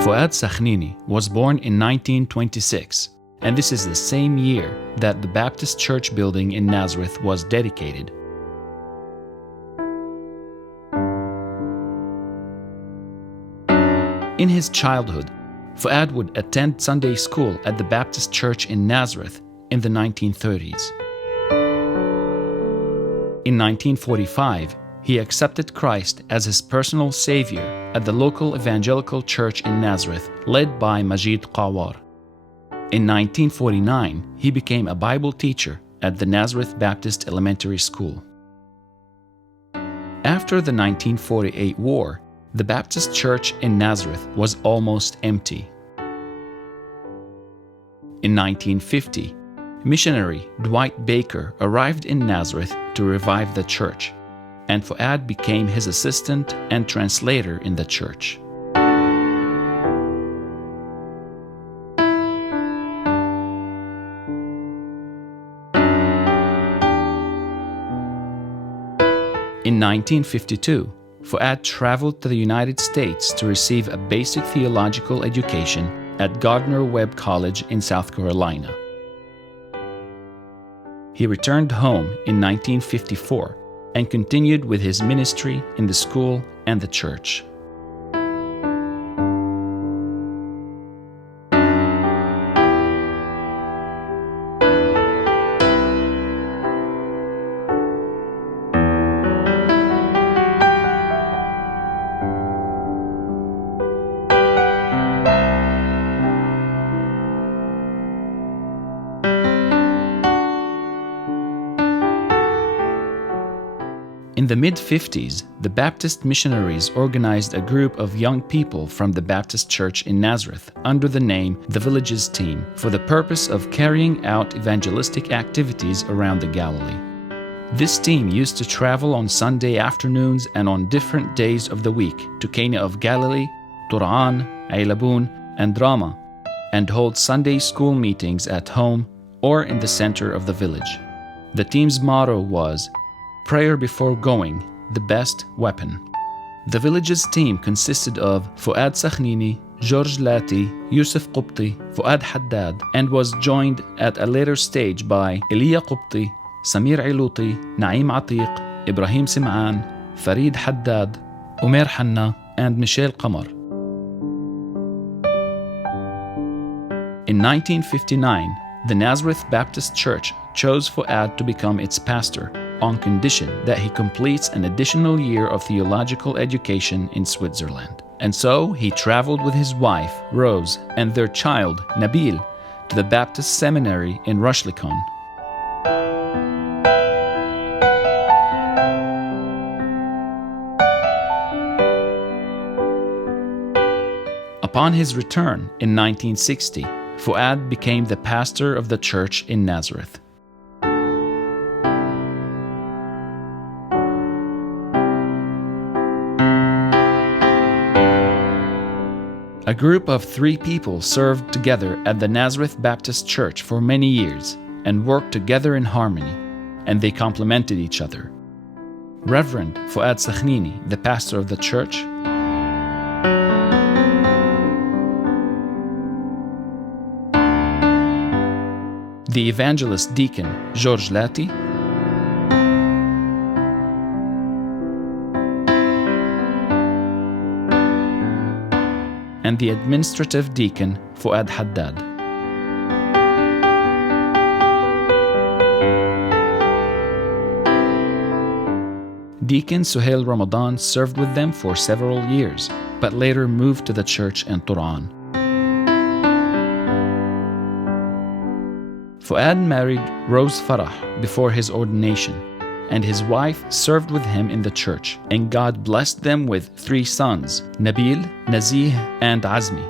Fuad Sakhnini was born in 1926, and this is the same year that the Baptist Church building in Nazareth was dedicated. In his childhood, Fuad would attend Sunday school at the Baptist Church in Nazareth in the 1930s. In 1945, he accepted Christ as his personal savior at the local evangelical church in Nazareth, led by Majid Qawar. In 1949, he became a Bible teacher at the Nazareth Baptist Elementary School. After the 1948 war, the Baptist Church in Nazareth was almost empty. In 1950, missionary Dwight Baker arrived in Nazareth to revive the church, and Fuad became his assistant and translator in the church. In 1952, Fuad traveled to the United States to receive a basic theological education at Gardner-Webb College in South Carolina. He returned home in 1954 and continued with his ministry in the school and the church. In the mid-50s, the Baptist missionaries organized a group of young people from the Baptist Church in Nazareth under the name The Villages Team for the purpose of carrying out evangelistic activities around the Galilee. This team used to travel on Sunday afternoons and on different days of the week to Cana of Galilee, Tur'an, Aylabun, and Rama, and hold Sunday school meetings at home or in the center of the village. The team's motto was, "Prayer before going, the best weapon." The village's team consisted of Fuad Sakhnini, George Lati, Yusuf Qubti, Fuad Haddad, and was joined at a later stage by Eliya Qubti, Samir Iluti, Naim Atiq, Ibrahim Sim'an, Farid Haddad, Umer Hanna, and Michel Qamar. In 1959, the Nazareth Baptist Church chose Fuad to become its pastor, on condition that he completes an additional year of theological education in Switzerland. And so he traveled with his wife, Rose, and their child, Nabil, to the Baptist Seminary in Rushlikon. Upon his return in 1960, Fuad became the pastor of the church in Nazareth. A group of 3 people served together at the Nazareth Baptist Church for many years and worked together in harmony, and they complemented each other. Reverend Fuad Sakhnini, the pastor of the church, the evangelist deacon George Lati, and the administrative deacon Fuad Haddad. Deacon Suhail Ramadan served with them for several years, but later moved to the church in Tur'an. Fuad married Rose Farah before his ordination, and his wife served with him in the church, and God blessed them with 3 sons, Nabil, Nazih, and Azmi.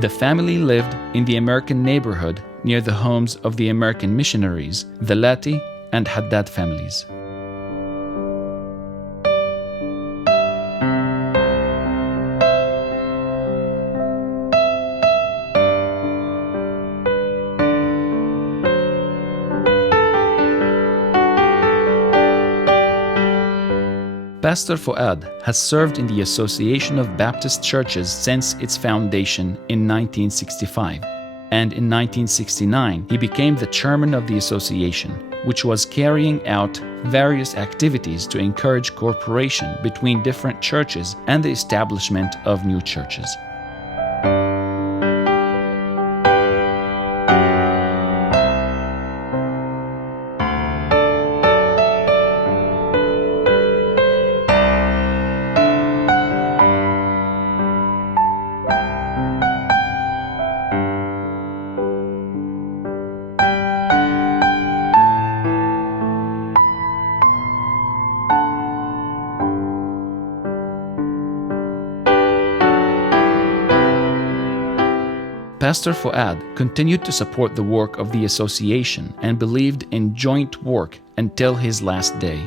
The family lived in the American neighborhood near the homes of the American missionaries, the Lati and Haddad families. Pastor Fuad has served in the Association of Baptist Churches since its foundation in 1965, and in 1969 he became the chairman of the association, which was carrying out various activities to encourage cooperation between different churches and the establishment of new churches. Pastor Fuad continued to support the work of the association and believed in joint work until his last day.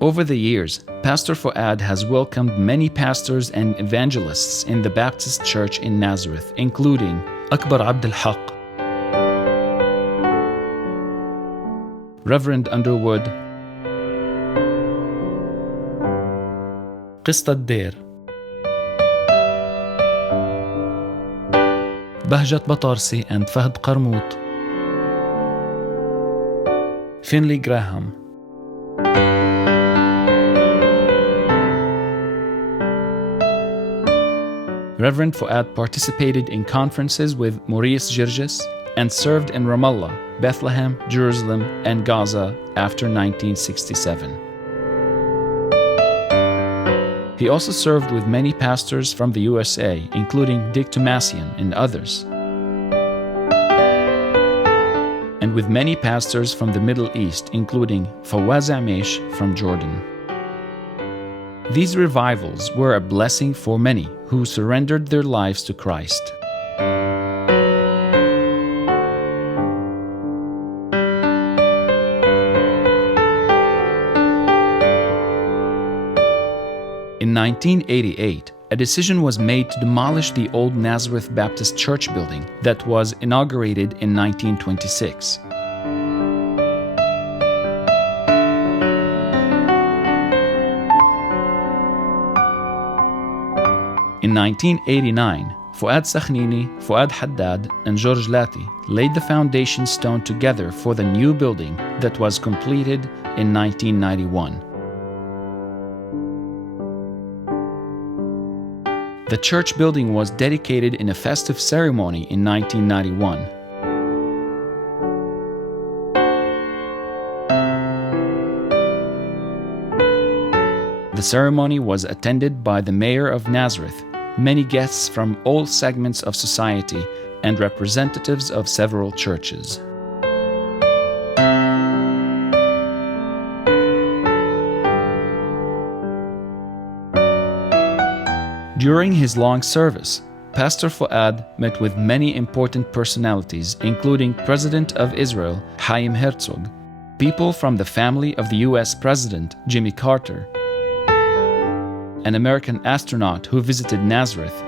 Over the years, Pastor Fuad has welcomed many pastors and evangelists in the Baptist Church in Nazareth, including Akbar Abd al-Haq, Reverend Underwood, قسط الدير, بهجت بطارسي and Fahd Qarmout, Finley Graham, Reverend Fuad participated in conferences with Maurice Girgis and served in Ramallah, Bethlehem, Jerusalem, and Gaza after 1967. He also served with many pastors from the USA, including Dick Tomasian and others, and with many pastors from the Middle East, including Fawaz Amesh from Jordan. These revivals were a blessing for many who surrendered their lives to Christ. In 1988, a decision was made to demolish the old Nazareth Baptist Church building that was inaugurated in 1926. In 1989, Fuad Sakhnini, Fuad Haddad, and George Lati laid the foundation stone together for the new building that was completed in 1991. The church building was dedicated in a festive ceremony in 1991. The ceremony was attended by the mayor of Nazareth, many guests from all segments of society, and representatives of several churches. During his long service, Pastor Fuad met with many important personalities, including President of Israel, Chaim Herzog, people from the family of the US President, Jimmy Carter, an American astronaut who visited Nazareth,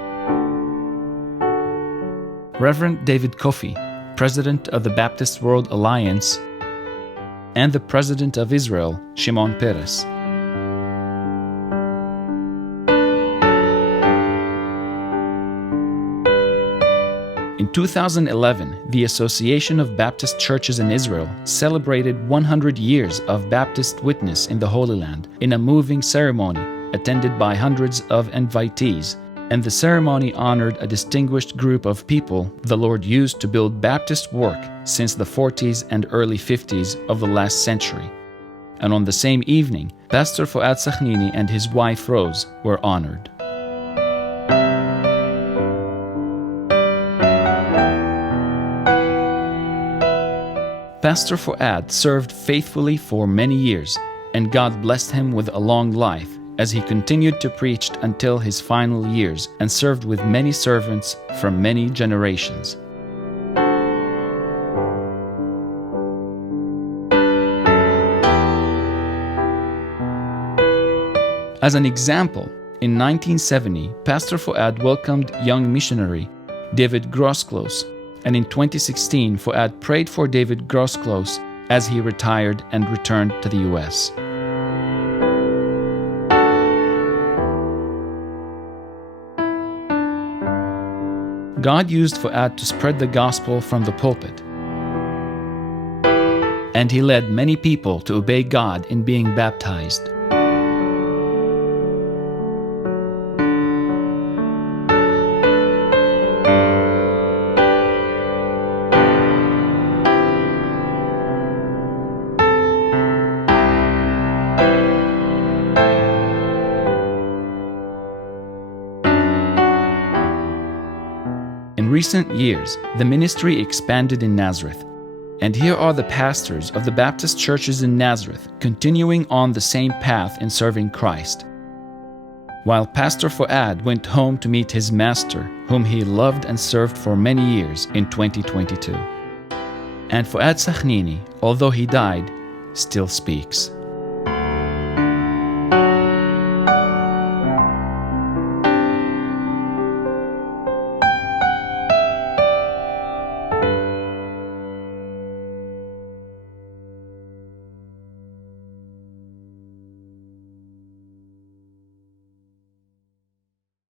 Reverend David Kofi, President of the Baptist World Alliance, and the President of Israel, Shimon Peres. In 2011, the Association of Baptist Churches in Israel celebrated 100 years of Baptist witness in the Holy Land in a moving ceremony attended by hundreds of invitees, and the ceremony honored a distinguished group of people the Lord used to build Baptist work since the 40s and early 50s of the last century. And on the same evening, Pastor Fuad Sakhnini and his wife Rose were honored. Pastor Fuad served faithfully for many years, and God blessed him with a long life as he continued to preach until his final years and served with many servants from many generations. As an example, In 1970, Pastor Fuad welcomed young missionary David Grosclose, and in 2016, Fuad prayed for David Grosclose as he retired and returned to the U.S. God used Fuad to spread the gospel from the pulpit, and he led many people to obey God in being baptized. In recent years, the ministry expanded in Nazareth, and here are the pastors of the Baptist churches in Nazareth continuing on the same path in serving Christ. While Pastor Fuad went home to meet his master, whom he loved and served for many years, in 2022. And Fuad Sakhnini, although he died, still speaks.